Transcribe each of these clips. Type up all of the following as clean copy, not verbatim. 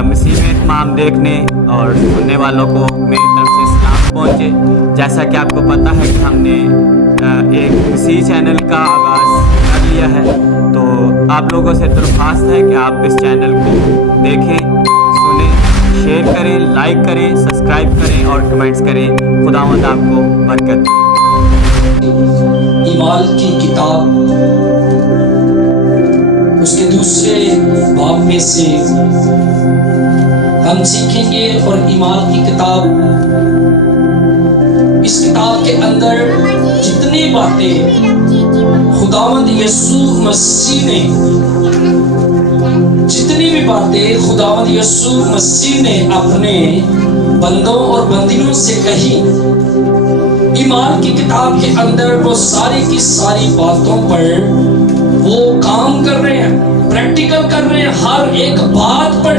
मसीह में तमाम देखने और सुनने वालों को मेरी तरफ से सलाम पहुँचे। जैसा कि आपको पता है कि हमने एक मसीह चैनल का आगाज़ कर लिया है, तो आप लोगों से दरख्वास्त है कि आप इस चैनल को देखें, सुनें, शेयर करें, लाइक करें, सब्सक्राइब करें और कमेंट्स करें। खुदावंद आपको बरकत दे। ईमान की किताब उसके दूसरे बाब में से हम सीखेंगे। और ईमान की किताब, इस किताब के अंदर जितनी बातें खुदावंद यीशु मसीह ने, जितनी भी बातें खुदावंद यीशु मसीह ने अपने बंदों और बंदियों से कही, ईमान की किताब के अंदर वो सारी की सारी बातों पर वो काम कर रहे हैं, प्रैक्टिकल कर रहे हैं। हर एक बात पर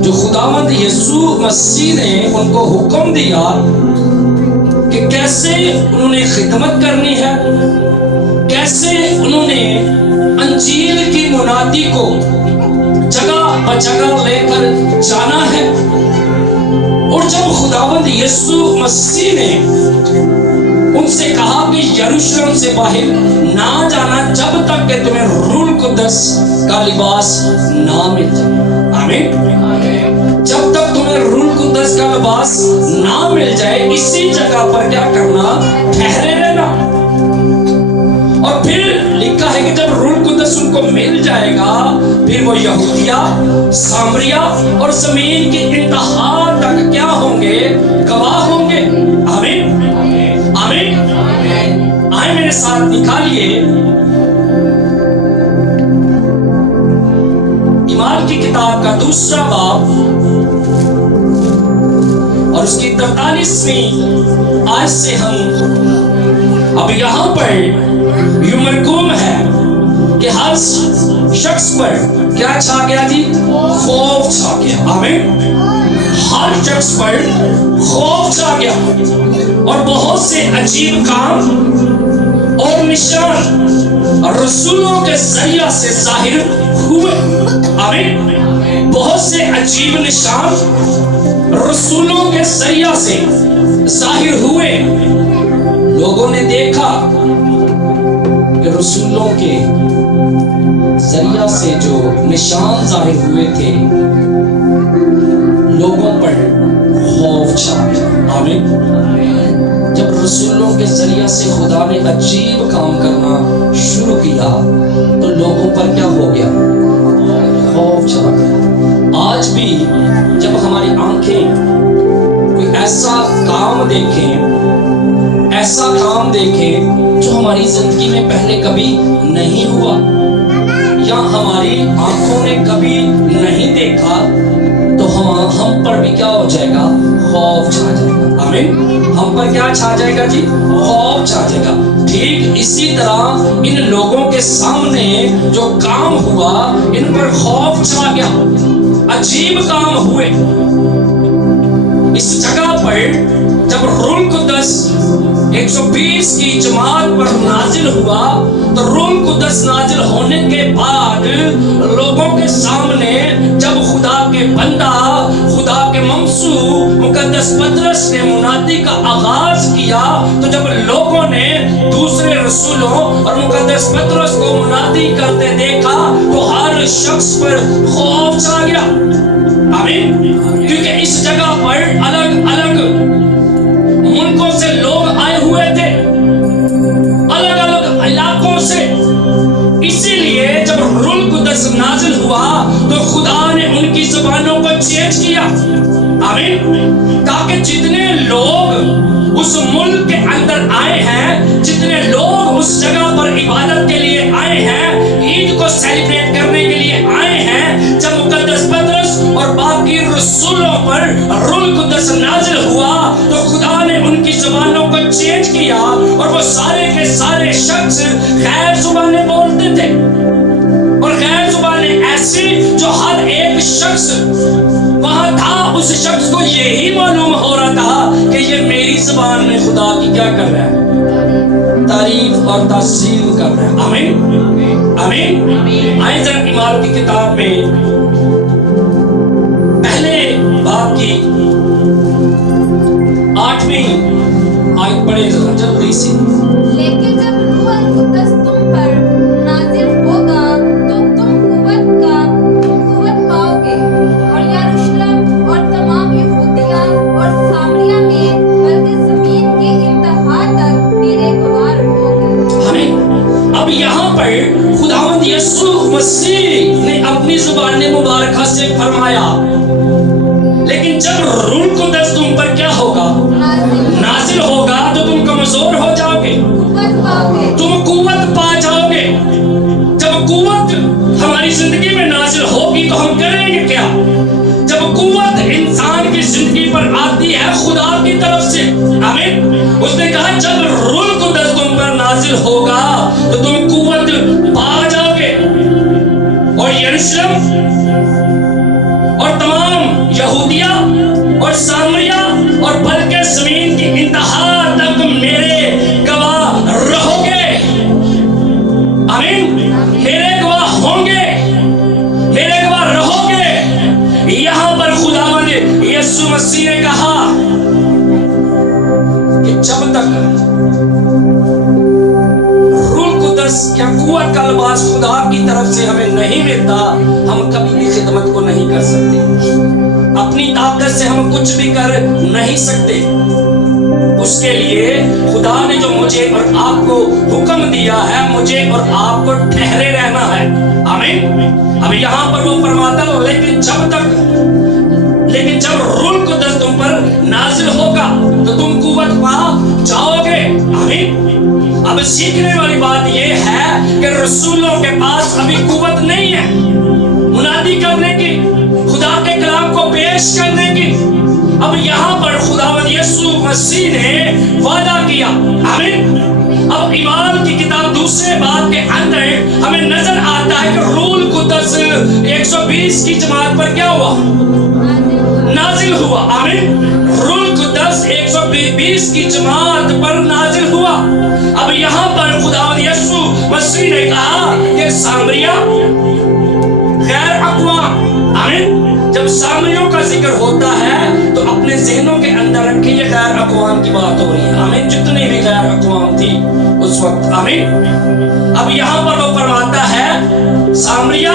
जो खुदावंद यीशु मसीह ने उनको हुक्म दिया कि कैसे उन्होंने खिदमत करनी है, कैसे उन्होंने अंजील की मुनादी को जगह ब जगह लेकर जाना है। और जब खुदावंद यीशु मसीह ने उनसे कहा कि यरूशलेम से बाहर ना जाना जब तक कि तुम्हें रूह कुद्दस का लिबास ना मिल जाए। आमीन। जब तक तुम्हें रूह कुद्दस का लिबास ना मिल जाए, इसी जगह पर क्या करना? ठहरे रहना। और फिर लिखा है कि जब रूह कुद्दस उनको मिल जाएगा, फिर वो यहूदिया, सामरिया और जमीन की इंतहा तक क्या होंगे? गवाह होंगे। आमीन, आमीन। आए मेरे साथ निकालिए ईमान की किताब का दूसरा बाब और उसकी 43वीं आयत से हम अब यहाँ पर यूं मरकूम है कि हर शख्स पर क्या छा गया जी? खौफ छा गया। आमीन। हर शख्स पर खौफ छा गया और बहुत से अजीब काम और निशान रसूलों के जरिया से जाहिर हुए। आमीन। बहुत से अजीब निशान रसूलों के जरिया से जाहिर हुए। लोगों ने देखा कि रसूलों के जरिया से जो निशान जाहिर हुए थे, लोगों पर खौफ छा गया। आमीन। जब रसूलों के जरिया से खुदा ने अजीब काम करना शुरू किया तो लोगों पर क्या हो गया? खौफ छा गया। आज भी जब हमारी आंखें कोई ऐसा काम देखें, ऐसा काम देखें जो हमारी जिंदगी में पहले कभी नहीं हुआ या हमारी आंखों ने कभी नहीं देखा, तो हम पर भी क्या हो जाएगा? खौफ छा जाएगा। आमीन। हम पर क्या छा जाएगा जी? खौफ छा जाएगा। ठीक इसी तरह इन लोगों के सामने जो काम हुआ, इन पर खौफ छा गया, अजीब काम हुए। इस जगह पर जब रूह कुद्दस 120 की जमात पर नाजिल हुआ, तो रूह कुद्दस नाजिल होने के बाद लोगों के सामने जब खुदा के बंदा, खुदा के ममसू मुकद्दस पतरस ने मुनादी का आगाज किया, तो जब लोगों ने दूसरे रसूलों और मुकद्दस पतरस को मुनादी करते देखा, तो हर शख्स पर खौफ छा गया। आमीन। क्योंकि इस जगह पर अलग अलग मुल्कों से लोग आए हुए थे, अलग अलग इलाकों से। इसीलिए जब रूह कुद्दस नाजिल हुआ तो खुदा ने उनकी जुबानों को चेंज किया। आमीन। ताकि जितने लोग उस मुल्क के अंदर आए हैं, जितने लोग उस जगह पर इबादत के लिए आए हैं, ईद को सेलिब्रेट करने के लिए आए हैं, जब मुकद्दस पतरस और बाकी रसूलों पर रूह कुद्दस नाजिल हुआ तो खुदा ने उनकी जुबानों को चेंज किया और वो सारे के सारे शख्स गैर जुबानें बोलते थे। और गैर जुबानें ऐसी जो हर एक शख्स वहां था, उस शख्स को यही मालूम हो रहा था कि ये मेरी जुबान में खुदा की क्या कर रहा है? तारीफ और तासील कर रहा है। आमीन, आमीन। आइए जरा ईमान की किताब में आयत पढ़े जरा जल्दी से। लेकिन जब रूह अल कुद्दस तुम पर नाजिल होगा तो तुम कुव्वत पाओगे और यरूशलेम और तमाम यहूदिया और सामरिया में बल्कि जमीन की इंतहा तक मेरे गवाह रहोगे। हमें अब यहाँ पर खुदावंद यीशु मसीह ने अपनी जुबान मुबारक से फरमाया, लेकिन जब रूह कुद्दस तुम पर क्या होगा, नाजिल होगा, तो तुम कमजोर हो जाओगे, कुव्वत पाओगे। तुम कुव्वत पा जाओगे। जब कुव्वत हमारी जिंदगी में नाजिल होगी तो हम करेंगे क्या? जब कुव्वत इंसान की जिंदगी पर आती है खुदा की तरफ से, आमीन, उसने कहा जब रूह कुद्दस तुम पर नाजिल होगा तो तुम कुव्वत पा जाओगे और यरूशलेम और तमाम यहूदिया और सामरिया और बल्कि जमीन की इंतहा तक मेरे गवाह रहोगे। आमीन, मेरे गवाह होंगे, मेरे गवाह रहोगे। यहाँ पर खुदावंद यीशु मसीह ने कहा कि जब तक रूह कुद्दस या कुव्वत का लिबास खुदा की तरफ से हमें नहीं मिलता, हम कभी भी खिदमत को नहीं कर सकते। अपनी ताकत से हम कुछ भी कर नहीं सकते। उसके लिए खुदा ने जो मुझे और आपको हुक्म दिया है, मुझे और आपको ठहरे रहना है। आमीन। अब यहाँ पर वो फरमाता है, लेकिन जब रूह कुद्दस तुम पर नाजिल होगा तो तुम कुव्वत पा जाओगे। आमीन। अब सीखने वाली बात यह है कि रसूलों के पास अभी कुव्वत नहीं है मुनादी करने की, खुदा के कलाम को पेश करने की। अब यहाँ पर खुदावंद यीशु मसीह ने वादा किया। आमीन। अब ईमान की किताब दूसरे बाब के अंदर हमें नजर आता है कि रूह कुद्दस 120 की जमात पर क्या हुआ, नाजिल हुआ। आमीन। रूह कुद्दस 120 की जमात पर नाजिल हुआ। अब यहाँ पर खुदावंद यीशु मसीह ने कहा कि सामरिया गैर अक़वाम, आमीन, जब सामरियों का जिक्र होता है तो अपने ज़हनों के अंदर रखे ये गैर अक़वाम की बात हो रही है। आमीन। जितनी भी गैर अक़वाम थी उस वक्त। आमीन। अब यहाँ पर वो फरमाता है सामरिया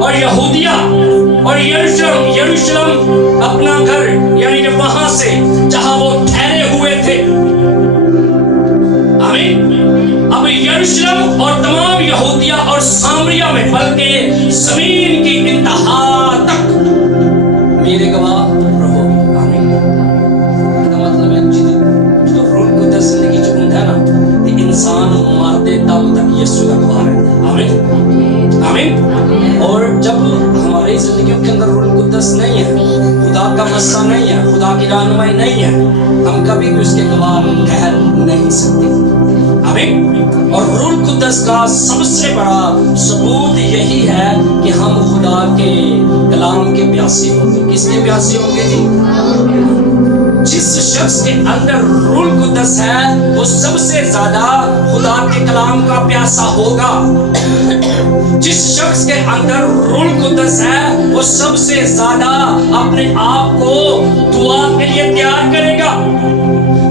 और यहूदिया और यरूशलेम अपना घर, यानी कि वहां से जहां वो ठहरे हुए थे। आमीन। अब यरूशलेम और तमाम यहूदिया और सामरिया में बल्कि जमीन की इंतहा तक मेरे गवाह रहोगे। आमीन। इसका मतलब है जो रूह कुद्दस जिंदगी जो होता है ना, ये इंसान मरते दम तक यीशु का गवाह है। आमीन। आमीन। और जब हमारी जिंदगियों के अंदर रूह कुद्दस नहीं है, खुदा का मस्सा नहीं है, खुदा की रहनुमाई नहीं है, हम कभी भी उसके गवाह कह नहीं सकते। आमीन। और रूह कुद्दस का सबसे बड़ा सबूत यही है कि हम खुदा के कलाम के प्यासे होंगे। किसके प्यासे होंगे जी? जिस शख्स के अंदर रूह कुद्दस है वो सबसे ज्यादा खुदा के कलाम का प्यासा होगा। जिस शख्स के अंदर रूह कुद्दस है वो सबसे ज्यादा अपने आप को दुआ के लिए तैयार करेगा।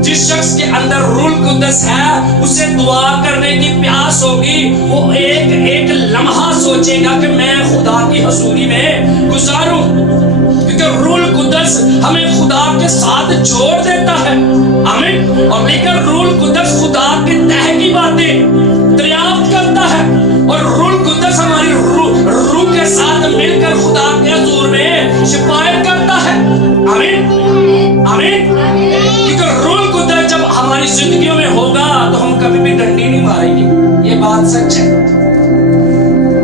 जिस शख्स के अंदर रूह कुद्दस है उसे दुआ करने की प्यास होगी। वो एक एक लम्हा सोचेगा कि मैं खुदा की हजूरी में गुजारूं, क्योंकि रूह कुद्दस हमें खुदा के साथ जोड़ देता है। आमीन। और लेकर रूह कुद्दस खुदा के तह की बातें दरियाफ्त करता है और रूह कुद्दस हमारी रूह के साथ मिलकर खुदा के हुजूर में शिफायत करता है। आमीन। आमीन। क्योंकि रूह कुद्दस जब हमारी जिंदगियों में होगा तो हम कभी भी डंडी नहीं मारेंगे। ये बात सच है।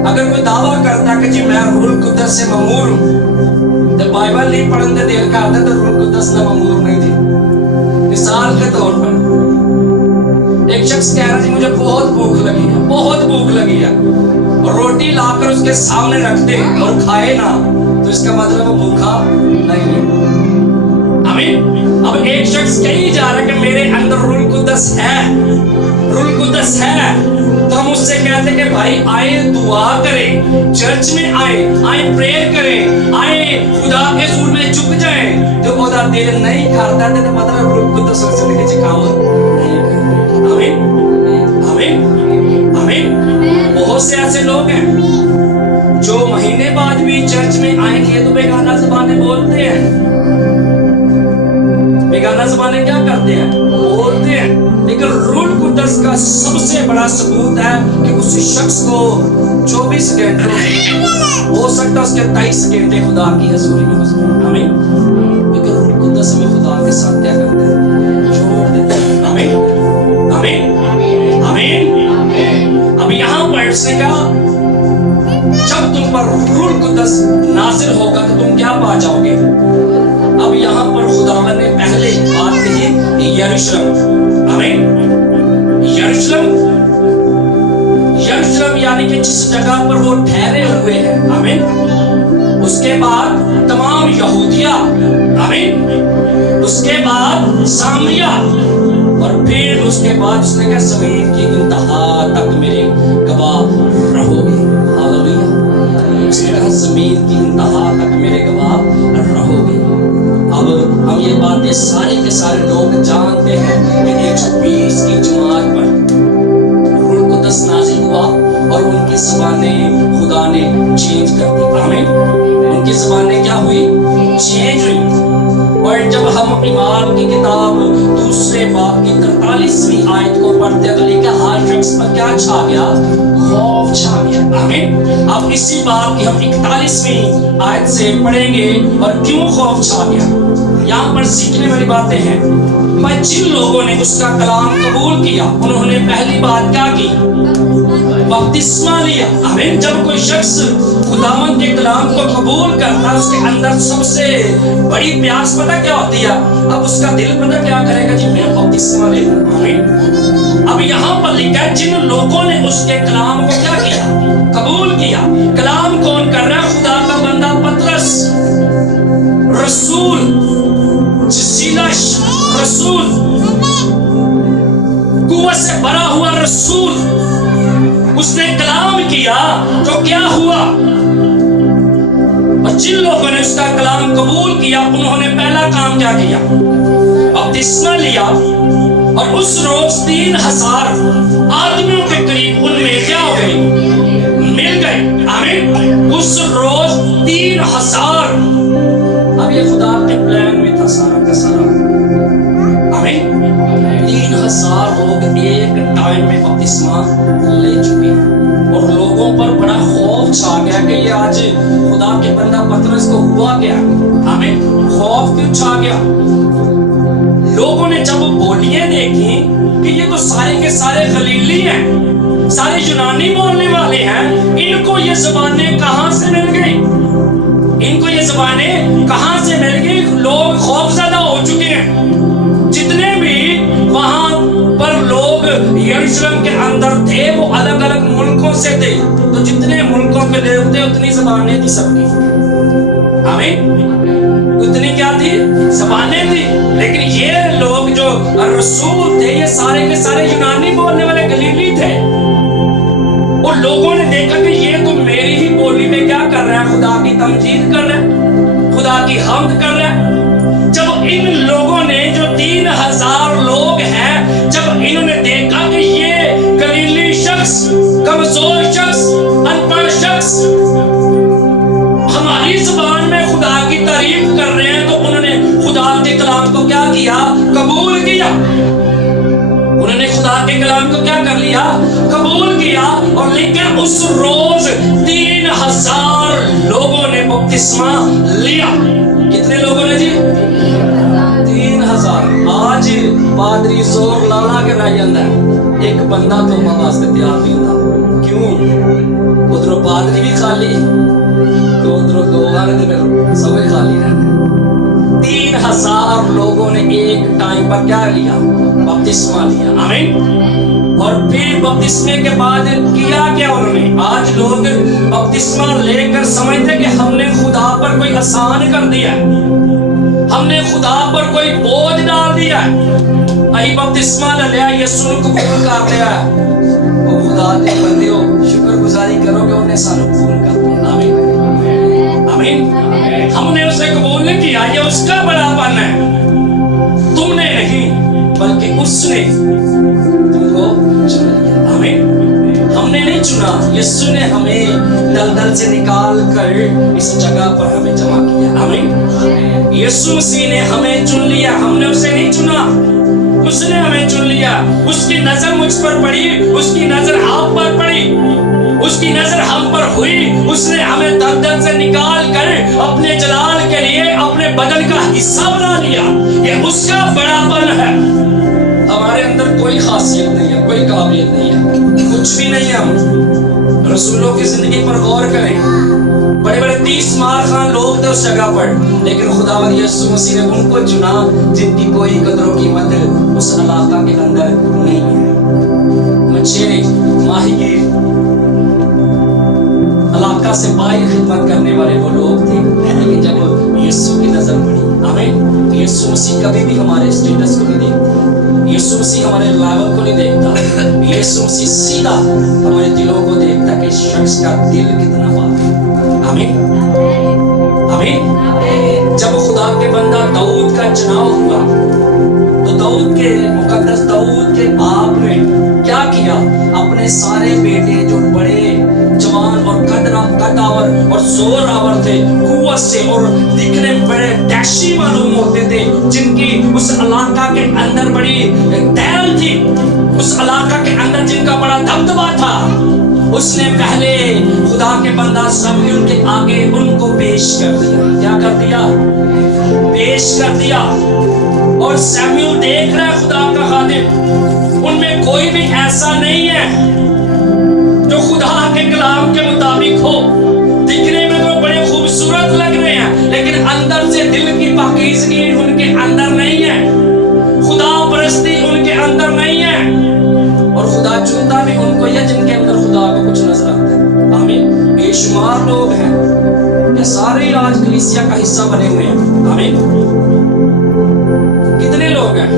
अगर कोई दावा करता कि जी मैं रूह कुद्दस से ममूर हूँ, तो बाइबल नहीं पढ़ने दिल का आता तो रूह कुद्दस ना ममूर नहीं थी। मिसाल के तौर पर एक शख्स कह रहा जी मुझे बहुत भूख लगी है, बहुत भूख लगी है, और रोटी लाकर उसके सामने रख दे और खाए ना, तो इसका मतलब वो भूखा नहीं है। आमीन। अब एक शख्स कही जा रहा है कि मेरे अंदर रूह कुद्दस है, रूह कुद्दस है, तो हम उससे कहते कि भाई आए दुआ करें, चर्च में आए प्रेयर करें, आए खुदा के हुजूर में झुक जाएं, तो ਖੁਦਾ ਦਿਲ ਨਹੀਂ ਕਰਦਾ ਤੇ ਮਤਲਬ ਰੂਹ ਕੁਦਸ ਉਸ ਜ਼ਿੰਦਗੀ ਚ ਕੰਮ ਨਹੀਂ ਕਰਦਾ। ਆਮੀਨ आमीन आमीन। बहुत से ऐसे लोग हैं जो महीने बाद भी चर्च में आएंगे तो बेगाना ज़बानें बोलते हैं। बेगाना ज़बानें क्या करते हैं? बोलते हैं। लेकिन रूह कुदस का सबसे बड़ा सबूत है कि उस शख्स को 24 घंटे हो सकता है उसके 23 घंटे खुदा की हजूरी में गुजरे। आमीन। लेकिन रूह कुदस में खुदा के साथ क्या करते हैं? छोड़ देते हैं। आमीन आमीन आमीन। अब यहाँ पर उसने कहा जब तुम पर रूह कुदस नाज़िल होगा तो तुम क्या पा जाओगे। अब यहाँ पर खुदावन ने पहले बात कही यरूशलेम। आमीन। यरूशलेम यरूशलेम यानी कि जिस जगह पर वो ठहरे हुए हैं। आमीन। उसके बाद तमाम यहूदिया। आमीन। उसके बाद सामरिया और फिर उसके बाद उसने कहा ज़मीन की इंतहा तक मेरे गवाह रहोगे। हालेलुया। उसने कहा ज़मीन की इंतहा तक मेरे गवाह रहोगे। अब हम ये बातें सारे के सारे लोग जानते हैं कि 120 की जमात पर रूह कुदस नाज़िल हुआ और उनकी ज़बानें खुदा ने चेंज कर दी। आमीन। उनकी ज़बानें क्या हुई? चेंज हुई। और जब हम इमाम की किताब दूसरे बाब की 43वीं आयत को पढ़ते हैं तो लिखा हर शख्स पर क्या छा गया? खौफ छा गया। आमीन। अब इसी बाब की हम 41वीं आयत से पढ़ेंगे और क्यों खौफ छा गया। यहाँ पर सीखने वाली बातें हैं। पर जिन लोगों ने उसका कलाम कबूल किया उन्होंने पहली बात क्या की? बपतिस्मा लिया। आमीन। जब कोई शख्स खुदावंद के कलाम को कबूल करता है उसके अंदर सबसे बड़ी प्यास पता क्या होती है? अब उसका दिल पता क्या करेगा जी मैं बपतिस्मा ले लूं। आमीन। अब यहाँ पर लिखा है जिन लोगों ने उसके कलाम को क्या किया? कबूल किया। कलाम कौन कर रहा है? खुदा का बंदा पतरस रसूल, सिलास रसूल, कुव्वत से भरा हुआ रसूल। उसने कलाम किया तो क्या हुआ? और जिन लोगों ने उसका कलाम कबूल किया उन्होंने पहला काम क्या किया? बपतिस्मा लिया। और उस रोज 3000 आदमियों के करीब उनमें क्या हो गए? मिल गए। आमीन। उस रोज 3000। अब ये खुदा के प्लान में था सारा का सारा। आमीन। 3000 लोग एक टाइम में बपतिस्मा ले चुके हैं और लोगों पर बड़ा खौफ छा गया कि ये आज खुदा के बंदा पतरस को हुआ क्या। आमीन। खौफ क्यों छा गया? लोगों ने जब बोलियां देखी कि ये तो सारे के सारे गलीली हैं, सारे यूनानी बोलने वाले हैं, इनको ये ज़बानें कहां से मिल गई? इनको ये ज़बानें कहां से मिल गई? लोग खौफज़दा हो चुके हैं। जितने भी वहां पर लोग यरूशलेम के अंदर थे वो अलग अलग मुल्कों से थे। तो जितने मुल्कों के लोग थे उतनी ज़बानें थी सबकी। आमीन। उतनी क्या थी? ज़बानें थी। लेकिन ये लोग जो रसूल थे ये सारे के सारे यूनानी बोलने वाले गलीली थे। और लोगों ने देखा कि ये तो मेरी ही बोली में क्या कर रहा है? खुदा की तमजीद कर रहा है, खुदा की हम्द कर रहा है। जब इन लोगों ने जो 3000 लोग हैं जब इन्होंने देखा कि ये गलीली शख्स, कमजोर शख्स, अनपढ़ शख्स हमारी ज़बान में खुदा की तारीफ कर रहे हैं तो उन्होंने खुदा के कलाम को क्या किया? कबूल किया। उन्होंने खुदा के कलाम को क्या कर लिया? कबूल किया। और लेकिन उस रोज 3000 लोगों ने बपतिस्मा लिया। कितने लोगों ने जी? 3000। आज पादरी जोर लाला के रह जाता है, एक बंदा तो वास्ते तैयार नहीं होता। क्यों? उधरों पादरी भी खाली तो उधरों लोग सब खाली रहते। 3000 लोगों ने एक टाइम पर क्या लिया? बपतिस्मा लिया। आमीन। और फिर बपतिस्मे के बाद किया क्या उन्होंने? आज लोग बपतिस्मा लेकर समझते कि हमने खुदा पर कोई आसान कर दिया, हमने खुदा पर कोई बोझ डाल दिया। अही बपतिस्मा ले लिया, यीशु को कबूल कर लिया। तो खुदा के बंदियों शुक्रगुजारी करो कि उन्हें सानू कबूल कर दिया। आमीन आमीन। हमने उसे कबूल नहीं किया, ये उसका बड़ापन है। यीशु ने तुमको चुन लिया। आमीन। हमने नहीं चुना, यीशु ने हमें दलदल से निकाल कर इस जगह पर हमें जमा किया। आमीन। यीशु मसीह ने हमें चुन लिया, हमने उसे नहीं चुना, उसने हमें चुन लिया। उसकी नजर मुझ पर पड़ी, उसकी नजर आप पर पड़ी, उसकी नजर हम पर हुई। उसने हमें दलदल से निकाल कर अपने जलाल के लिए अपने बदन का हिस्सा बना लिया। ये उसका बड़ापन है। हमारे अंदर कोई खासियत नहीं है, कोई काबिलियत नहीं है, कुछ भी नहीं है। हम रसूलों की जिंदगी पर गौर करें। बड़े बड़े 30 मार खान लोग थे उस जगह पर, लेकिन खुदावंद यीशु मसीह ने उनको चुना जिनकी कोई कदर कीमत उस इलाका के अंदर नहीं है। मछेरे, माहीगीर, इलाका से बाहर खिदमत करने वाले वो लोग थे, लेकिन जब यीशु की नजर पड़ी, हमें यीशु मसीह कभी भी हमारे स्टेटस को नहीं देखता, यीशु मसीह हमारे लेवल को नहीं देखता। यीशु मसीह सीधा हमारे दिलों को देखता कि इस शख्स का दिल कितना पाक है। आमीन। आमीन। जब खुदा के बंदा दाऊद का चुनाव हुआ तो दाऊद के मुकद्दस दाऊद के बाप ने क्या किया? अपने सारे बेटे जो बड़े जवान और कदावर और जोरावर थे, कुव्वत से और दिखने में बड़े डैशी मालूम होते थे, जिनकी उस इलाका के अंदर बड़ी टहल थी, उस इलाका के अंदर जिनका बड़ा दबदबा था, उसने पहले खुदा के बंदा शमूएल के आगे उनको पेश कर दिया। क्या कर दिया? पेश कर दिया। और शमूएल देख रहा है खुदा का खादिम, उनमें कोई भी ऐसा नहीं है जो खुदा के कलाम के मुताबिक हो। दिखने में तो बड़े खूबसूरत लग रहे हैं, लेकिन अंदर से दिल की पाकीज़गी उनके अंदर नहीं है, खुदा परस्ती उनके अंदर नहीं है। और खुदा चुनता भी उनको है जिनके अंदर खुदा को कुछ नजर आता है। आमीन। बेशुमार लोग हैं, ये सारे आज कलीसिया का हिस्सा बने हुए हैं। आमीन। कितने लोग हैं?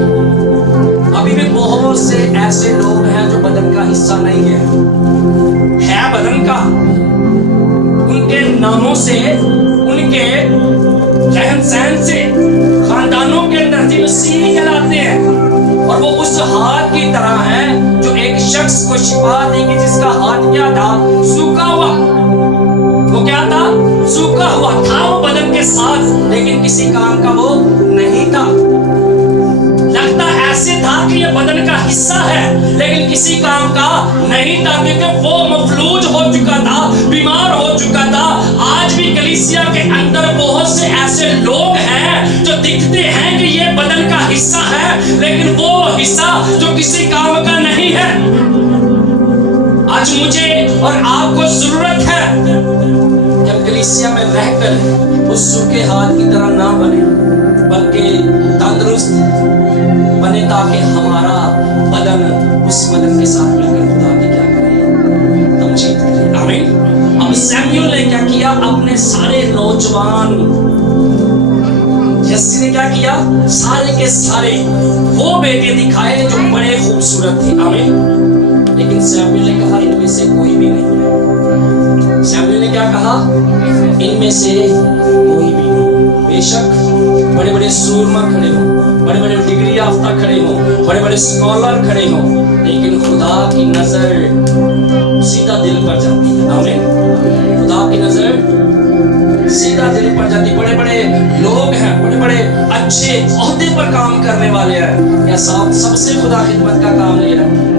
अभी भी बहुत से ऐसे लोग हैं जो बदन का हिस्सा नहीं है बदन का। उनके नामों से, उनके रहन सहन से खानदानों के अंदर मसीह कहलाते हैं, और वो उस हाथ की तरह है जो एक शख्स को शिफा देगी जिसका हाथ क्या था? सूखा हुआ। वो क्या था? सूखा हुआ था वो बदन के साथ, लेकिन किसी काम का वो नहीं था। लगता ऐसे था कि ये बदन का हिस्सा है, लेकिन किसी काम का नहीं था, क्योंकि वो मफलूज हो चुका था, बीमार हो चुका था। आज भी कलीसिया के अंदर बहुत से ऐसे लोग हैं जो दिखते हैं कि ये बदन का हिस्सा है, लेकिन वो हिस्सा जो किसी काम का नहीं है। आज मुझे और आपको जरूरत है कि हम कलीसिया में रहकर उस सूखे हाथ की तरह ना बने, बल्कि तंदुरुस्त बने, ताकि हमारा बदन उस बदन के साथ मिलकर खुदा की क्या करे? तमजीद करे। आमीन। अब शमूएल ने क्या किया? अपने सारे नौजवान, यस्सी ने क्या किया? सारे के सारे वो बेटे दिखाए जो बड़े खूबसूरत थे। आमीन। लेकिन शमूएल ने कहा इनमें से कोई भी नहीं है। शमूएल ने क्या कहा? इनमें से कोई भी नहीं। बेशक बड़े बड़े सूरमा खड़े हो, बड़े बड़े डिग्री याफ्ता खड़े हो, बड़े बड़े स्कॉलर खड़े हो, लेकिन खुदा की नजर सीधा दिल पर जाती है। आमीन। खुदा की नजर सीधा दिल पर जाती। बड़े बड़े लोग हैं, बड़े बड़े अच्छे ओहदे पर काम करने वाले हैं, या सबसे खुदा खिदमत का काम ले रहे हैं,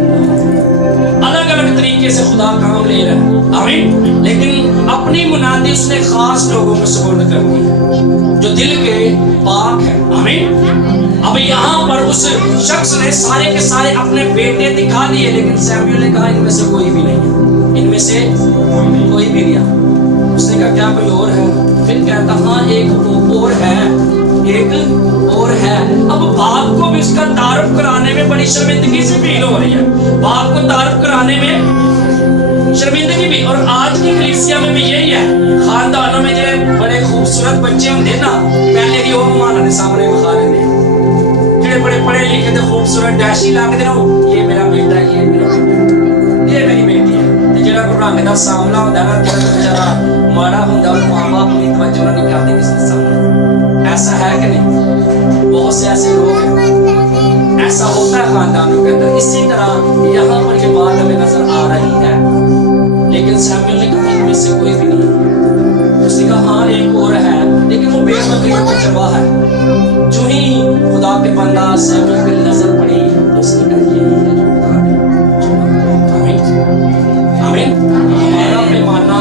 अलग अलग तरीके से खुदा काम ले रहे हैं। आमीन। लेकिन अपनी मुनादी उसने खास लोगों को सुपुर्द कर दी जो दिल के पाक है। आमीन। अब यहाँ पर उस शख्स ने सारे के सारे अपने बेटे दिखा दिए, लेकिन शमूएल ने कहा इनमें से कोई भी नहीं है, इनमें से कोई भी नहीं है। उसने कहा क्या कोई और है? फिर कहता हाँ एक और है, एक और है। अब बाप को भी उसका तारुफ कराने में बड़ी शर्मिंदगी से फील हो रही है, बाप को तारुफ कराने में शर्मिंदगी भी। और आज की कलीसिया में भी यही है, खानदानों में जो बड़े खूबसूरत बच्चे होंगे ना, पहले की वो माना सामने बखा लेते, बड़े पढ़े लिखे थे, खूबसूरत डैशी लगते ना, ये मेरा बेटा है, ये मेरा बेटा, ये मेरी बेटी है। जेड़ा को रंग दा सामना होंदा ना, जेड़ा बेचारा माड़ा होंदा, और मां बाप अपनी तवज्जो नहीं करते किसी के सामने। ऐसा है कि नहीं? बहुत से ऐसे लोग हैं, ऐसा होता है तरह यहाँ पर ये बात हमें नजर आ रही है। लेकिन सैमुअल ने कहा इनमें से कोई भी नहीं। उसने कहा हाँ एक और है, लेकिन वो भेड़ बकरियों का चरवाहा है। जो ही खुदा के बंदा सैमुअल की नजर पड़ी तो उसने कहा ये है जो खुदा ने। आमीन आमीन। हमारा पैमाना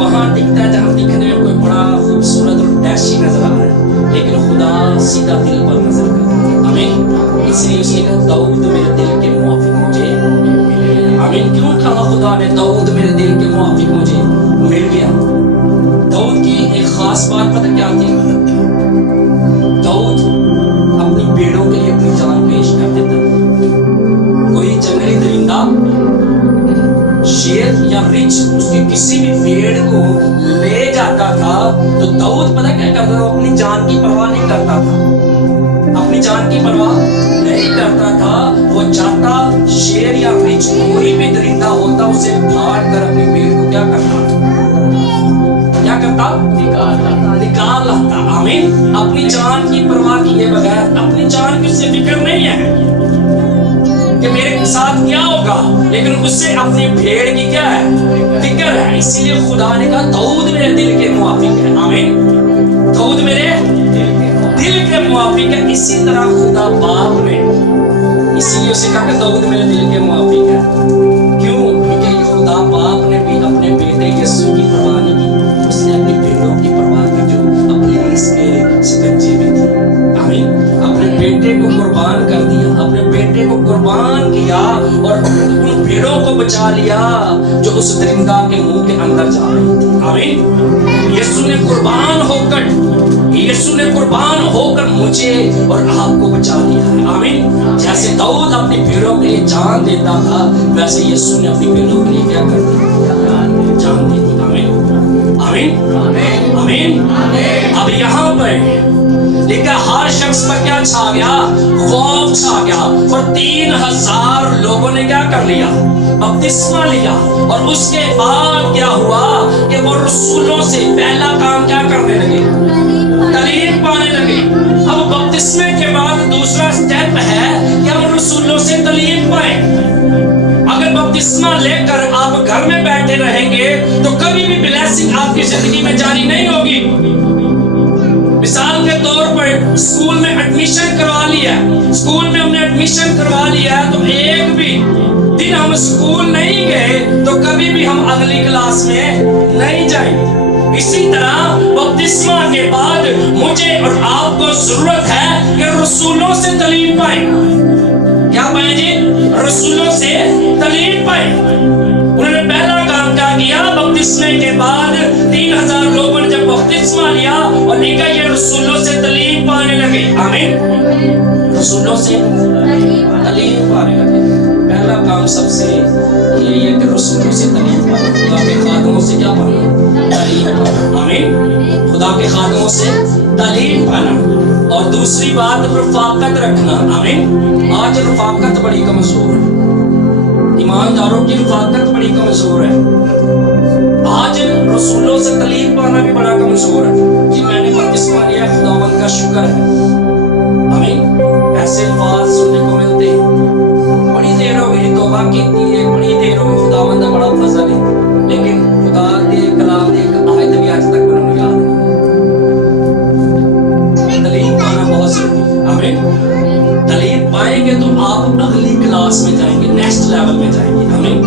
वहाँ दिखता है जहाँ दिखने में कोई बड़ा खूबसूरत और डैशी नजर आ रहा है, लेकिन खुदा सीधा दिल पर नजर करता है। आमीन। इसलिए उसने कहा दाऊद मेरे दिल के मुआफिक मुझे मिल गया। आमीन। क्यों कहा खुदा ने दाऊद मेरे दिल के मुआफिक मुझे मिल गया? दाऊद की एक खास बात पता क्या थी? दाऊद अपनी भेड़ों के लिए अपनी जान पेश कर देता। कोई जंगली दरिंदा, शेर या रिछ उसकी किसी भी भेड़ को ले जाता था तो दाऊद पता क्या करता था? अपनी जान की परवाह नहीं करता था। अपनी जान की परवाह नहीं करता था। वो जाता, शेर या रिछ कोई भी दरिंदा होता उसे फाड़ कर अपनी भेड़ को क्या करता? क्या करता? निकाल लाता। आमीन। अपनी जान की परवाह किए बगैर, अपनी जान की उसे फिक्र नहीं है कि मेरे साथ क्या होगा, लेकिन उससे अपनी भेड़ की क्या है? फिक्र है। इसीलिए खुदा ने कहा दाऊद मेरे दिल के मुआफिक है। आमीन। दाऊद मेरे दिल के मुआफिक है। इसी तरह खुदा बाप ने, इसीलिए उसे कहा कि दाऊद मेरे दिल के मुआफिक है। क्यों? क्योंकि खुदा बाप ने भी अपने बेटे यीशु की परवाह नहीं की, उसने अपनी भेड़ों की परवाह की जो अपने इसके शिकंजे में थी। आमीन। अपने बेटे को कुर्बान कर दिया, अपने बेटे को कुर्बान किया और उन भेड़ों को बचा लिया जो उस दरिंदा के मुंह के अंदर जा रही थी। आमीन। यीशु ने कुर्बान होकर मुझे और आपको बचा लिया है। आमीन। जैसे दाऊद अपनी भेड़ों के लिए जान देता था, वैसे यीशु ने अपनी भेड़ों के लिए क्या कर दिया? जान दी थी। आमीन आमीन आमीन। अब यहाँ पर देखा हर शख्स पर क्या छा गया? खौफ छा गया। और 3000 लोगों ने क्या कर लिया? बपतिस्मा लिया। और उसके बाद क्या हुआ कि वो रसूलों से पहला काम क्या करने लगे? तालीम पाने लगे। अब बपतिस्मे के बाद दूसरा स्टेप है कि हम रसूलों से तालीम पाए। अगर बपतिस्मा लेकर आप घर में बैठे रहेंगे तो कभी भी ब्लेसिंग आपकी जिंदगी में जारी नहीं होगी। मिसाल के तौर पर स्कूल में एडमिशन करवा लिया, स्कूल में हमने एडमिशन करवा लिया तो एक भी दिन हम स्कूल नहीं गए तो कभी भी हम अगली क्लास में नहीं जाएंगे। इसी तरह बपतिस्मा के बाद मुझे और आपको जरूरत है कि रसूलों से तालीम पाए। क्या पाए जी? रसूलों से तालीम पाए। उन्होंने पहला काम क्या किया? बपतिस्मे के बाद 3000 लोगों ने जब बपतिस्मा लिया और लिखा ये रसूलों से तालीम पाने लगे। आमीन। रसूलों से तालीम पाने लगे। पहला काम सबसे यही है कि रसूलों से तालीम पाना, खुदा के खादमों से क्या पाना? तालीम पाना। आमीन। खुदा के खादमों से तालीम पाना। और दूसरी बात रफाकत रखना। आमीन। आज रफाकत बड़ी कमजोर है, ईमानदारों की रफाकत बड़ी कमजोर है। आज रसूलों से तालीम पाना भी बड़ा कमजोर है। कि मैंने बपतिस्मा लिया, खुदावंद का शुक्र है। आमीन। ऐसे अल्फाज सुनने को मिलते हैं, बड़ी देर हो गई तौबा की है, बड़ी देर हो गई, खुदावंद का बड़ा फजल है, लेकिन खुदा के कलाम की आयत भी आज तक उन्होंने याद नहीं। तालीम पाना बहुत जरूरी है। आमीन। तालीम पाएंगे तो आप अगली क्लास में जाएंगे, नेक्स्ट लेवल में जाएंगे। आमीन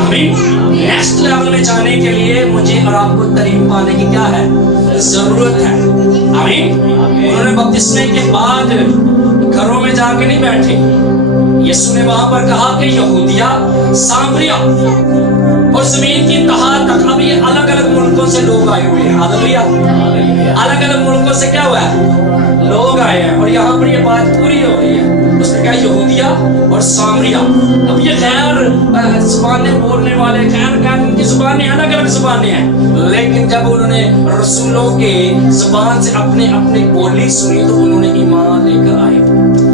आमीन। नेक्स्ट लेवल में जाने के लिए मुझे और आपको तालीम पाने की क्या है? जरूरत है। आमीन। उन्होंने बपतिस्मे के बाद घरों में जाके नहीं बैठे। यीशु ने वहां पर कहा कि यहूदिया, सामरिया और जमीन की तहा तक, अब ये अलग अलग मुल्कों से लोग आए हुए हैं। हालेलुया। अलग अलग मुल्कों से क्या हुआ है? लोग आए हैं। और यहाँ पर ये बात पूरी हो रही है। उसने कहा यहूदिया और सामरिया। अब ये गैर जुबानें बोलने वाले, गैर उनकी जुबानें अलग अलग जुबानें हैं, लेकिन जब उन्होंने रसूलों के जुबान से अपने अपनी बोली सुनी तो उन्होंने ईमान लेकर आए।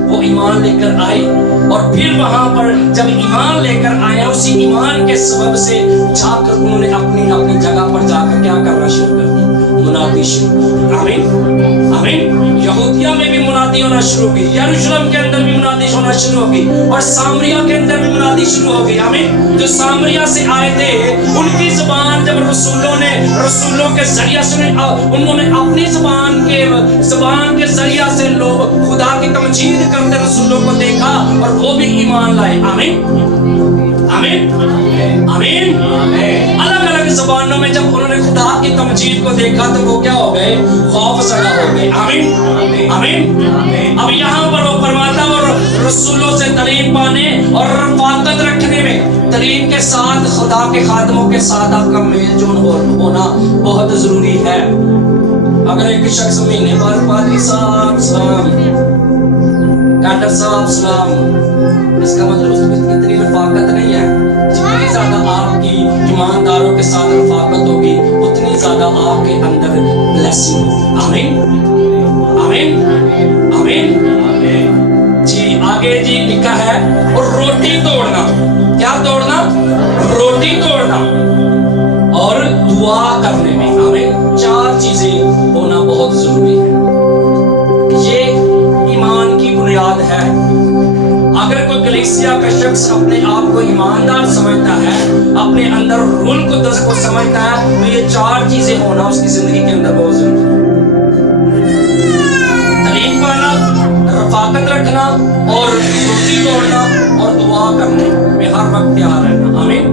वो ईमान लेकर आए और फिर वहां पर जब ईमान लेकर आए, उसी ईमान के सबब से जाकर उन्होंने अपनी अपनी जगह पर जाकर क्या करना शुरू कर दिया? मुनादी शुरू। आमीन आमीन। यहूदिया में भी मुनादी होना शुरू होगी, यरूशलेम के अंदर भी मुनादी होना शुरू होगी, और सामरिया के अंदर भी मुनादी शुरू होगी। आमीन। जो सामरिया से आए थे उनकी जुबान जब रसूलों के जरिया से उन्होंने अपनी जुबान के जरिया से लोग खुदा की तमजीद करते रसूलों को देखा और वो भी ईमान लाए। आमीन आमीन आमीन। अलग अलग ज़बानों में जब उन्होंने खुदा की तमजीद को देखा तो वो क्या हो गए? खौफ ज़दा हो गए। आमीन आमीन। अब यहाँ पर वो फरमाता और रसूलों से तालीम पाने और रफ़ाकत रखने में, तालीम के साथ खुदा के खादमों के साथ आपका मेल जोल होना बहुत ज़रूरी है। अगर एक शख्स महीने बाद पादरी साहब सलाम, डॉक्टर साहब सलाम, इसका मतलब उसमें इतनी रफ़ाकत नहीं है। जितनी ज़्यादा आपकी ईमानदारों के साथ रफ़ाकत होगी उतनी ज़्यादा आपके अंदर ब्लेसिंग होगी। आमीन आमीन आमीन। जी आगे जी लिखा है, और रोटी तोड़ना, क्या तोड़ना? रोटी तोड़ना और दुआ करने में। आमीन। चार चीजें होना बहुत जरूरी है। ये ईमान की बुनियाद है। अगर कोई कलीसिया का शख्स अपने आप को ईमानदार समझता है, अपने अंदर रूल कुद्दस को समझता है, तो ये चार चीजें होना उसकी जिंदगी के अंदर बहुत जरूरी है। तालीम पाना, रफ़ाकत रखना और रोटी तोड़ना और दुआ करने में हर वक्त तैयार रहना। आमीन।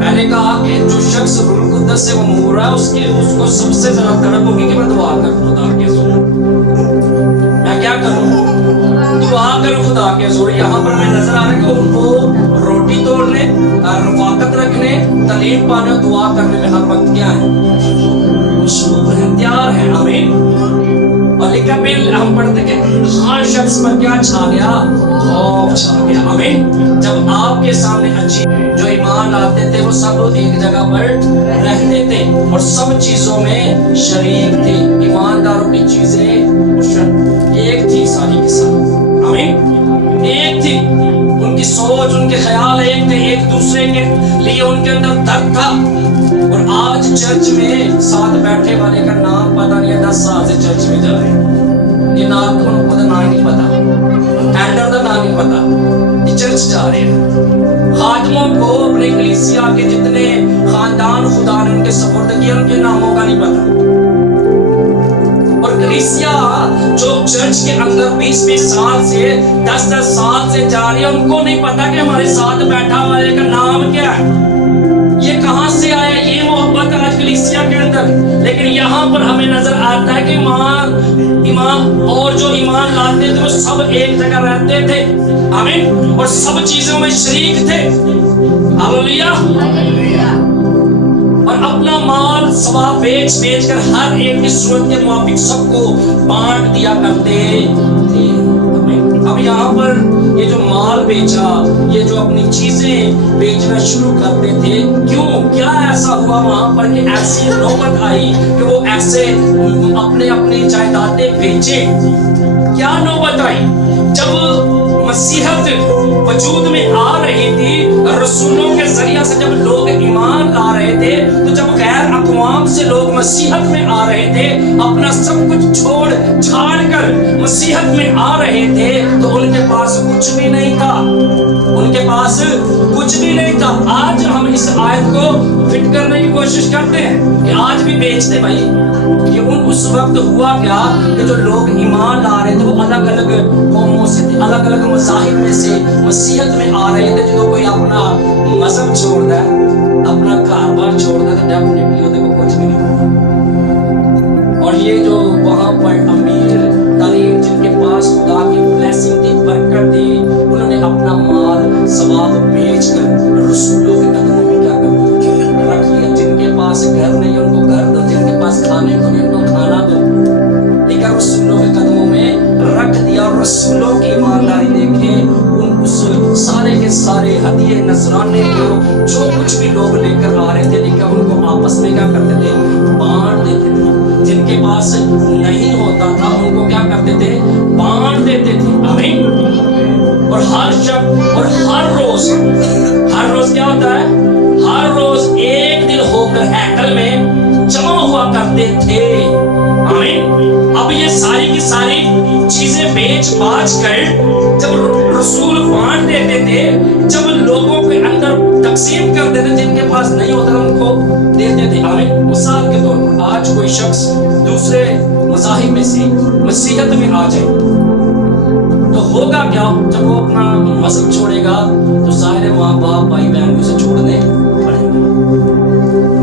मैंने कहा कि जो शख्स रूल कुद्दस से वो मूर है उसको सबसे ज्यादा तड़प होगी कि मैं दुआ करूं खुदा के जोर, मैं क्या करूं? दुआ करूं खुदा के जोर। यहाँ पर हमें नजर आ रहा है कि उनको रोटी तोड़ने, रफ़ाकत रखने, तालीम पाने और दुआ करने में हर वक्त क्या है? मशहूर है, तैयार है। आमीन। और लिखा फिर हम पढ़ते कि हर शख्स पर क्या छा गया? खौफ छा गया। आमीन। जब आपके सामने अच्छी जो ईमान लाते थे वो सब एक जगह पर रहते थे और सब चीजों में शरीक थे। ईमानदारों की चीजें एक थी सारी की सारी। आमीन। एक थी, उनकी सोच, उनके ख्याल एक थे, एक दूसरे के लिए उनके अंदर दर्द था। और आज चर्च में साथ बैठे वाले का नाम पता नहीं है, 10 साल से चर्च में जा रहे हैं, ये नाम तो उनको नाम नहीं पता, एल्डर का नाम नहीं पता, ये चर्च जा रहे हैं। खादमों को अपने कलीसिया के जितने खानदान खुदा ने उनके सपुर्द किए उनके नामों का नहीं पता। और कलीसिया जो चर्च के अंदर 20-20 साल से 10-10 साल से जा रही है, उनको नहीं पता कि हमारे साथ बैठा वाले का नाम क्या है, ये कहां से आया, ये मोहब्बत आज कलीसिया के अंदर। लेकिन यहाँ पर हमें नजर आता है कि ईमान और जो ईमान लाते थे वो सब एक जगह रहते थे। आमीन। और सब चीजों में शरीक थे। हालेलुया। और अपना माल सवा बेच कर हर एक की जरूरत के मुताबिक सबको बांट दिया करते थे। अब यहाँ पर ये जो माल बेचा, ये जो अपनी चीजें बेचना शुरू करते थे, क्यों, क्या ऐसा हुआ वहां पर कि ऐसी नौबत आई कि वो ऐसे अपने जायदादें बेचे? क्या नौबत आई? जब मसीहत वजूद में आ रही थी, रसूलों के जरिया से जब लोग ईमान ला रहे थे, तो जब गैर अक़वाम से लोग मसीहत में आ रहे थे, अपना सब कुछ छोड़ छाड़ कर मसीहत में आ रहे थे, तो उनके पास कुछ भी नहीं था। उनके पास कुछ भी नहीं था। आज हम इस आयत को फिट करने की कोशिश करते हैं कि आज भी बेचते भाई। ये उस वक्त हुआ क्या कि जो लोग ईमान ला रहे थे वो अलग अलग कौमों से थे, अलग अलग मज़ाहिब में से मसीहत में आ रहे थे। जो कोई अपना मजहब छोड़ता है, अपना कारोबार छोड़ता है, तो डेफिनेटली उसको कुछ भी नहीं। और ये जो वहाँ पर अमीर तालीम जिनके पास खुदा की ब्लेसिंग थी, बरकत थी, उन्होंने अपना माल सवाब बेच कर रसूलों के कदमों में क्या कर रख लिया। जिनके पास घर नहीं उनको घर दो, जिनके पास खाने को नहीं उनको खाना दो, लेकिन रसूलों के कदमों में रख दिया। और रसूलों की ईमानदारी देखे, उन उस सारे के सारे हदिये नजराने को जो कुछ भी लोग लेकर आ रहे थे, लेकर उनको आपस में क्या करते थे? बांट देते थे। जिनके पास नहीं होता था उनको क्या करते थे? बांट देते थे। आमीन। और हर रोज क्या होता है? हर रोज एक दिन होकर हैकल में जमा हुआ करते थे। बेच बाज कर जब रसूल बांट देते थे, जब लोगों के अंदर तकसीम कर देते, जिनके पास नहीं होता उनको देते थे। आमीन। मिसाल के तौर पर आज कोई शख्स दूसरे मज़ाहिब में से मसीहत में आ जाए तो होगा क्या? जब वो अपना मजहब छोड़ेगा तो सारे माँ बाप भाई बहन भी उसे छोड़ने पड़ेंगे।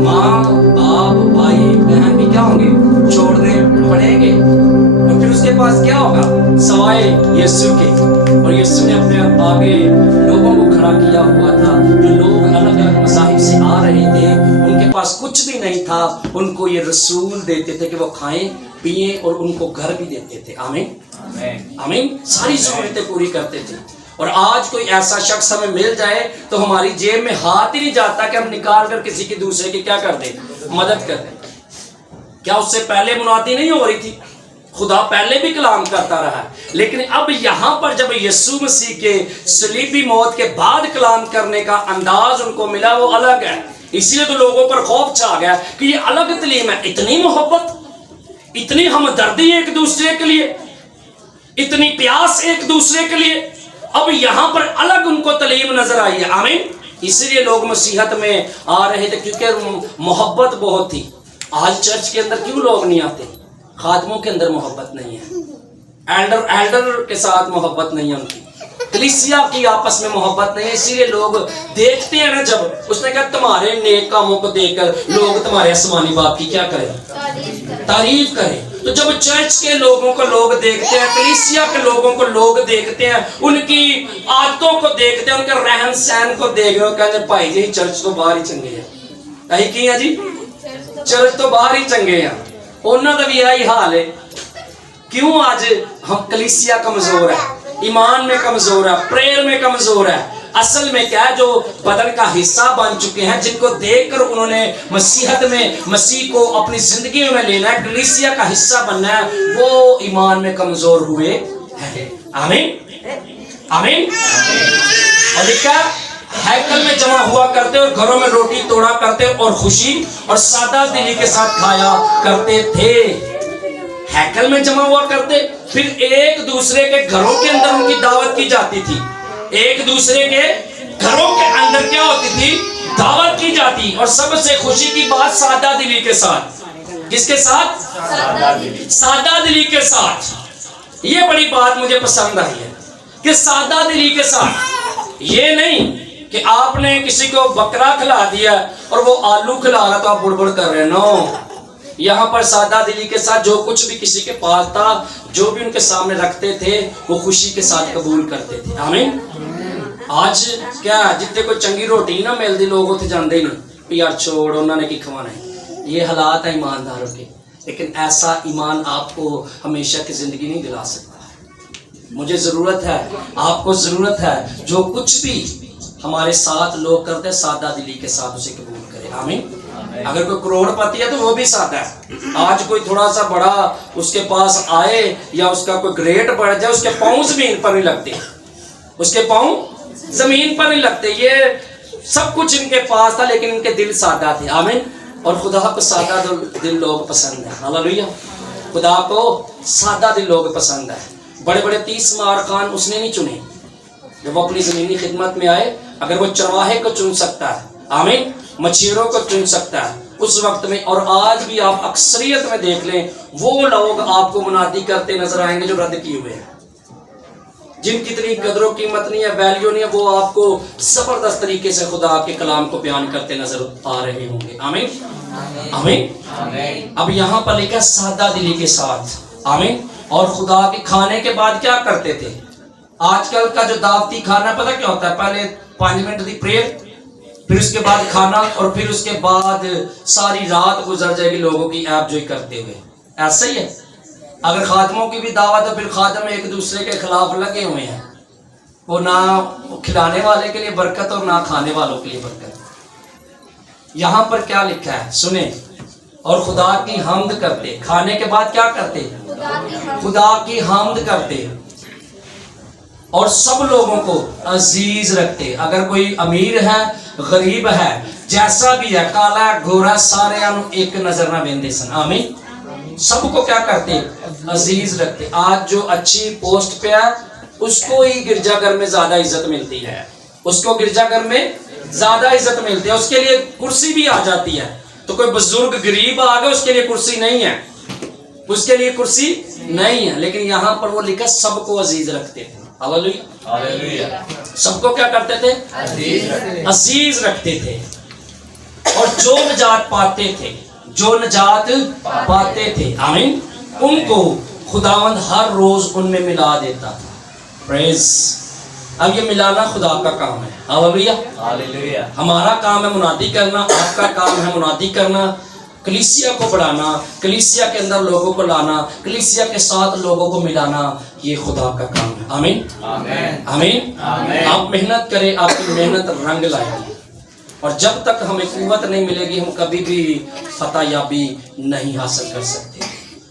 माँ बाप भाई बहन भी क्या होंगे? छोड़ने पड़ेंगे। और फिर उसके पास क्या होगा सवाए यीशु के? और यीशु ने अपने आगे लोगों को खड़ा किया हुआ था, जो लोग अलग अलग मज़ाहिब से आ रहे थे, उनके पास कुछ भी नहीं था, उनको ये रसूल देते थे कि वो खाएं पिए और उनको घर भी देते थे। आमीन आमीन। सारी ज़रूरतें पूरी करते थे। और आज कोई ऐसा शख्स हमें मिल जाए तो हमारी जेब में हाथ ही नहीं जाता कि हम निकाल कर किसी की दूसरे की क्या कर दें? मदद कर दें। क्या उससे पहले मुनादी नहीं हो रही थी? खुदा पहले भी कलाम करता रहा है, लेकिन अब यहाँ पर जब यीशु मसीह के सलीबी मौत के बाद कलाम करने का अंदाज उनको मिला, वो अलग है। इसीलिए तो लोगों पर खौफ छा गया कि ये अलग तलीम है। इतनी मोहब्बत, इतनी हमदर्दी एक दूसरे के लिए, इतनी प्यास एक दूसरे के लिए, अब यहाँ पर अलग उनको तलीम नजर आई है। आमीन। इसलिए लोग मसीहत में आ रहे थे क्योंकि मोहब्बत बहुत थी। आज चर्च के अंदर क्यों लोग नहीं आते? खादमों के अंदर मोहब्बत नहीं है, एल्डर के साथ मोहब्बत नहीं है उनकी, कलीसिया की आपस में मोहब्बत नहीं है। इसीलिए लोग देखते हैं ना, जब उसने कहा तुम्हारे नेक कामों को देखकर लोग तुम्हारे आसमानी बाप की क्या करें? तारीफ करें। तो जब चर्च के लोगों को लोग देखते हैं, कलीसिया के लोगों को लोग देखते हैं, उनकी आदतों को देखते हैं, उनके रहन सहन को देख रहे हो, कहते भाई जी चर्च तो बाहर ही चंगे है। यही की है जी, चर्च तो बाहर ही चंगे हैं। उन्होंने भी यही हाल है। क्यों आज हम कलीसिया कमजोर है, ईमान में कमजोर है, प्रेयर में कमजोर है? असल में क्या है, जो बदन का हिस्सा बन चुके हैं, जिनको देखकर उन्होंने मसीहत में मसीह को अपनी जिंदगी में लेना है, कलीसिया का हिस्सा बनना है, वो ईमान में कमजोर हुए हैं। आमीन आमीन। और लिखा हैकल में जमा हुआ करते और घरों में रोटी तोड़ा करते और खुशी और सादा दिली के साथ खाया करते थे। हैकल में जमा हुआ करते, फिर एक दूसरे के घरों के अंदर उनकी दावत की जाती थी। एक दूसरे के घरों के अंदर क्या होती थी? दावत की जाती। और सबसे खुशी की बात सादा दिली के साथ। किसके साथ? सादा दिली के साथ। ये बड़ी बात मुझे पसंद आई है कि सादा दिली के साथ। ये नहीं कि आपने किसी को बकरा खिला दिया और वो आलू खिला रहा तो आप बुड़बुड़ कर रहे हैं। नो, यहाँ पर सादा दिली के साथ जो कुछ भी किसी के पास था, जो भी उनके सामने रखते थे, वो खुशी के साथ कबूल करते थे। आमीन। आज क्या जितने कोई चंगी रोटी ना मिलती, लोग उसे जानते ही नहीं, यार छोड़ उन्होंने की खवाना है। ये हालात है ईमानदारों के। लेकिन ऐसा ईमान आपको हमेशा की जिंदगी नहीं दिला सकता। मुझे जरूरत है, आपको जरूरत है, जो कुछ भी हमारे साथ लोग करते हैं, सादा दिली के साथ उसे कबूल करें। आमीन। अगर कोई करोड़पति है तो वो भी सादा है। आज कोई थोड़ा सा बड़ा उसके पास आए या उसका कोई ग्रेड बढ़ जाए, उसके पाँव जमीन पर नहीं लगते, उसके पाँव जमीन पर नहीं लगते। ये सब कुछ इनके पास था, लेकिन इनके दिल सादा थे। आमीन। और खुदा को सादा दिल लोग पसंद है। हालेलुया। खुदा को सादा दिल लोग पसंद है। बड़े बड़े 30 मारकान उसने नहीं चुने जब वो अपनी जमीनी खिदमत में आए। अगर वो चरवाहे को चुन सकता है, आमीन, मछियरों को चुन सकता है उस वक्त में, और आज भी आप अक्सरियत में देख लें, वो लोग आपको मुनादी करते नजर आएंगे जो रद्द किए हुए हैं, जिनकी इतनी कदरों कीमत नहीं है, वैल्यू नहीं है, वो आपको जबरदस्त तरीके से खुदा के कलाम को बयान करते नजर आ रहे होंगे। आमीन आमीन। अब यहाँ पर लिखा सादा दिली के साथ। आमीन। और खुदा के खाने के बाद क्या करते थे? आजकल का जो दावती खाना पता क्या होता है? पहले 5 मिनट की प्रेयर, फिर उसके बाद खाना, और फिर उसके बाद सारी रात गुजर जाएगी लोगों की ऐप जोई करते हुए। ऐसा ही है। अगर खादमों की भी दावत है, फिर खादम एक दूसरे के खिलाफ लगे हुए हैं। वो ना खिलाने वाले के लिए बरकत और ना खाने वालों के लिए बरकत। यहाँ पर क्या लिखा है सुने। और खुदा की हम्द करते। खाने के बाद क्या करते? खुदा की हम्द करते और सब लोगों को अजीज रखते। अगर कोई अमीर है, गरीब है, जैसा भी है, काला गोरा, सारे एक नजर ना वेंदे सन। आमीन। सबको क्या करते अजीज रखते। आज जो अच्छी पोस्ट पे है उसको ही गिरजाघर में ज्यादा इज्जत मिलती है, उसको गिरजाघर में ज्यादा इज्जत मिलती है, उसके लिए कुर्सी भी आ जाती है। तो कोई बुजुर्ग गरीब आ गया उसके लिए कुर्सी नहीं है, उसके लिए कुर्सी नहीं है। लेकिन यहाँ पर वो लिखा सबको अजीज रखते थे। हालेलुया। सबको क्या करते थे अजीज रखते थे। और जो नजात पाते थे, जो नजात पाते थे, आमीन, उनको खुदावंद हर रोज उनमें मिला देता था। प्रेज। अब ये मिलाना खुदा का काम है। हालेलुया। हमारा काम है मुनादी करना, आपका काम है मुनादी करना, कलीसिया को बढ़ाना, कलीसिया के अंदर लोगों को लाना, कलीसिया के साथ लोगों को मिलाना, ये खुदा का काम है। आमीन आमीन। आप मेहनत करें, आपकी मेहनत रंग लाएगी। और जब तक हमें कुव्वत नहीं मिलेगी हम कभी भी फतह याबी नहीं हासिल कर सकते।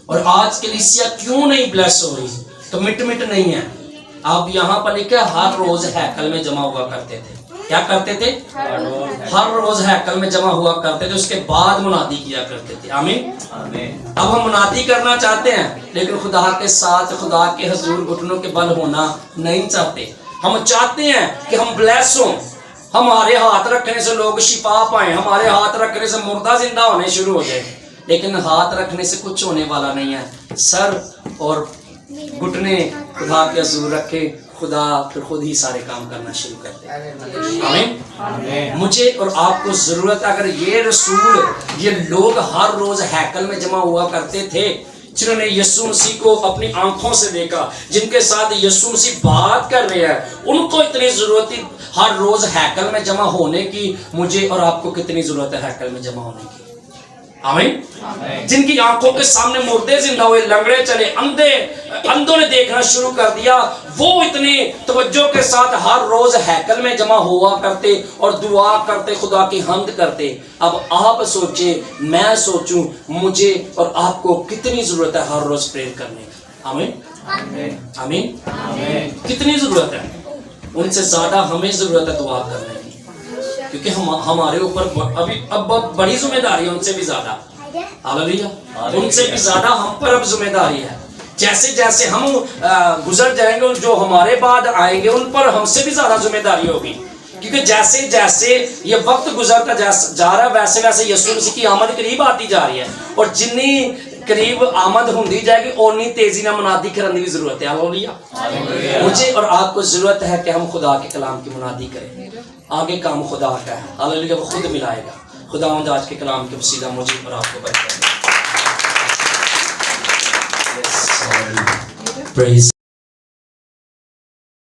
और आज कलीसिया क्यों नहीं ब्लेस हो रही? तो मिट नहीं है। आप यहाँ पर लिखे हर रोज हैकल में जमा हुआ करते थे। क्या करते थे? हर रोज हैकल में जमा हुआ करते थे, उसके बाद मुनादी किया करते थे। आमीन। अब हम मुनादी करना चाहते हैं लेकिन खुदा के साथ, खुदा के हुजूर घुटनों के बल होना नहीं चाहते। हम चाहते हैं कि हम ब्लेस हों, हमारे हाथ रखने से लोग शिफा पाएं, हमारे हाथ रखने से मुर्दा जिंदा होने शुरू हो जाए। लेकिन हाथ रखने से कुछ होने वाला नहीं है। सर और घुटने खुदा के हुजूर रखे, खुदा फिर खुद ही सारे काम करना शुरू करते हैं। आमीन। मुझे और आपको जरूरत है, अगर ये रसूल, ये लोग हर रोज हैकल में जमा हुआ करते थे, जिन्होंने यीशु मसीह को अपनी आंखों से देखा, जिनके साथ यीशु मसीह बात कर रहे हैं, उनको इतनी जरूरत थी हर रोज हैकल में जमा होने की। मुझे और आपको कितनी जरूरत है हैकल में जमा होने की? आमीन। जिनकी आंखों के सामने मुर्दे जिंदा हुए, लंगड़े चले, अंधों ने देखना शुरू कर दिया, वो इतनी तवज्जो के साथ हर रोज हैकल में जमा हुआ करते और दुआ करते, खुदा की हम्द करते। अब आप सोचे, मैं सोचूं, मुझे और आपको कितनी जरूरत है हर रोज प्रेयर करने की? आमीन आमीन। कितनी जरूरत है? उनसे ज्यादा हमें जरूरत है दुआ करने की, क्योंकि हमारे ऊपर अभी अब बड़ी जिम्मेदारी है, उनसे भी ज्यादा। हालेलुया। उनसे भी ज्यादा हम पर अब जिम्मेदारी है। जैसे जैसे हम गुजर जाएंगे, जो हमारे बाद आएंगे उन पर हमसे भी ज्यादा जिम्मेदारी होगी। क्योंकि जैसे जैसे ये वक्त गुजरता जा रहा है, वैसे वैसे यीशु मसीह की आमद करीब आती जा रही है। और जितनी करीब आमद होती जाएगी उतनी तेजी ना मुनादी करने की जरूरत है। हालेलुया। मुझे और आपको जरूरत है कि हम खुदा के कलाम की मुनादी करें। आगे काम खुदा का है। हालेलुया। वो खुद मिलाएगा। खुदा आज के कलाम के वसीला मुझे और आपको बरकत दे।